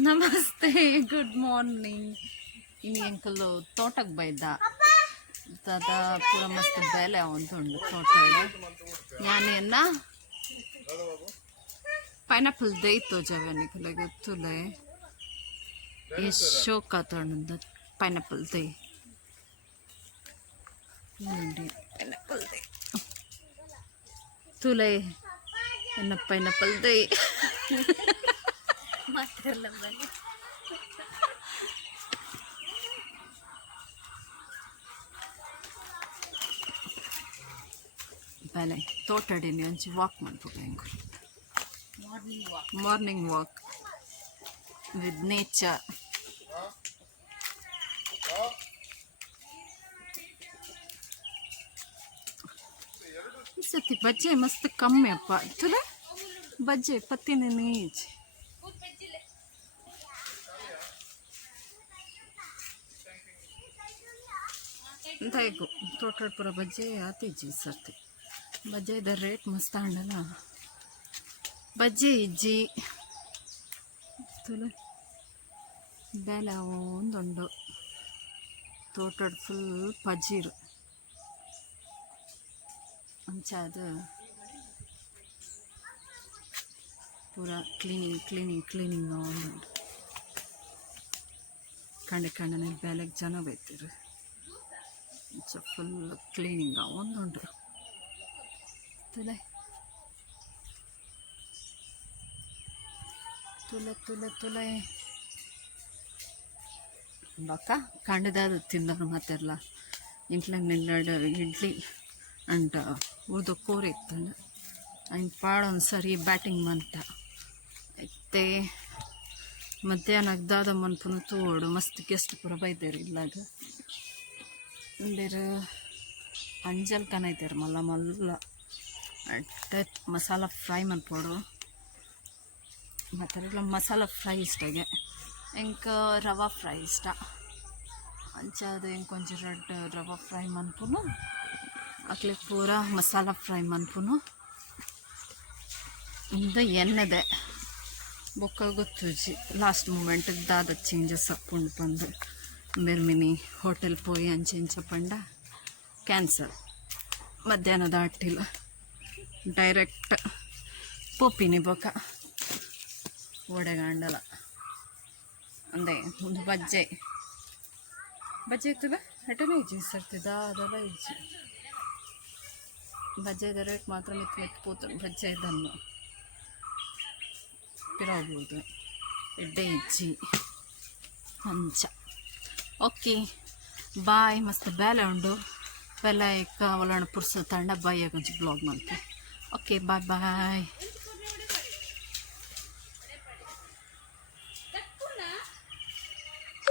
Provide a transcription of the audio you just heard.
ನಮಸ್ತೆ, good morning. ಇನ್ನು uncle ತೋಟಕ್ಕೆ ಬೈದ दादा पूरा मस्त बेले उंटू तोट यान पाइनएप्पल दे तो जवानी गुले शोक पाइनएप्पल दे पाइनएप्पल दे तुले पाइनएप्पल दे पहले तोटड़ी वाक मार्निंग वाक विद नेचर सती बज्जे मस्त कम्मी अप्प तुला बज्जे पत्ती नीच तोटड़ पूरा बज्जे आती जी सर्ती बज्जे इधर रेट मस्त अंडला बज्जे इज्जी तुले बेले उंदु तोटड़ फुल पजीर अंचाद पूरा क्लीनिंग क्लीनिंग क्लीनिंग कंड कंडने बेले जन बैतर फुल क्लीनिंग उंदु तुले तुले तुले तुले बका कंडदाद तिंदर मत्तेरला इंट्ल निल्लड इड्ली अंट उर्दु ಕೂರ ಇತ್ತು ఆయన ಪಾಡೊಂದು ಸರಿ ಬ್ಯಾಟಿಂಗ್ ಮಂತ ಐತೆ ಮಧ್ಯಾಹ್ನ ದಾದ ಮನ್ಪುನ ತೋಡು ಮಸ್ತ್ ಗೆಸ್ಟ್ ಪೂರ ಬೈದೇರು ಇಲ್ಲಾಗ ಇಂದೇರು ಅಂಜಲ್ ಕನೈತೇರು ಮಲ್ಲ ಮಲ್ಲ ಅಟ್ಟೆ ಮಸಾಲ ಫ್ರೈ ಮನ್ಪೋಡು ಮತ್ತು ಮಸಾಲ ಫ್ರೈ ಇಷ್ಟಾಗೆ ಇಂಕ ರವಾ ಫ್ರೈ ಇಷ್ಟ ಅಂಚದು ಇಂಕೊಂಚ ರೆಡ್ ರವಾ ಫ್ರೈ ಮನ್ಪುನು अगले पूरा मसाला फ्राई मनपुनु एण्णेदे बोक गोत्तुजी लास्ट मोमेंट दाद चेंजेस अप्पुंड पंद मेर्मिनी होटेल पोई अंचे इंचे पंड कैंसल मध्याह्नद अट्टिल डायरेक्ट पोपिनी बोक ओडेगांडल अंदे बज्जे बज्जे इत्तुला एटने इज्जी सर्ति दादला इज्जी बज्जे रेट मात्र मित मित्पोतु बज्जे दन्नु पिराबूदु एड्डे इज्जी अंच ओके बाय मस्त बेले उंडु बेले कावलन पुर्सु तंड बाय गुंजि blog Malpe okay bye bye.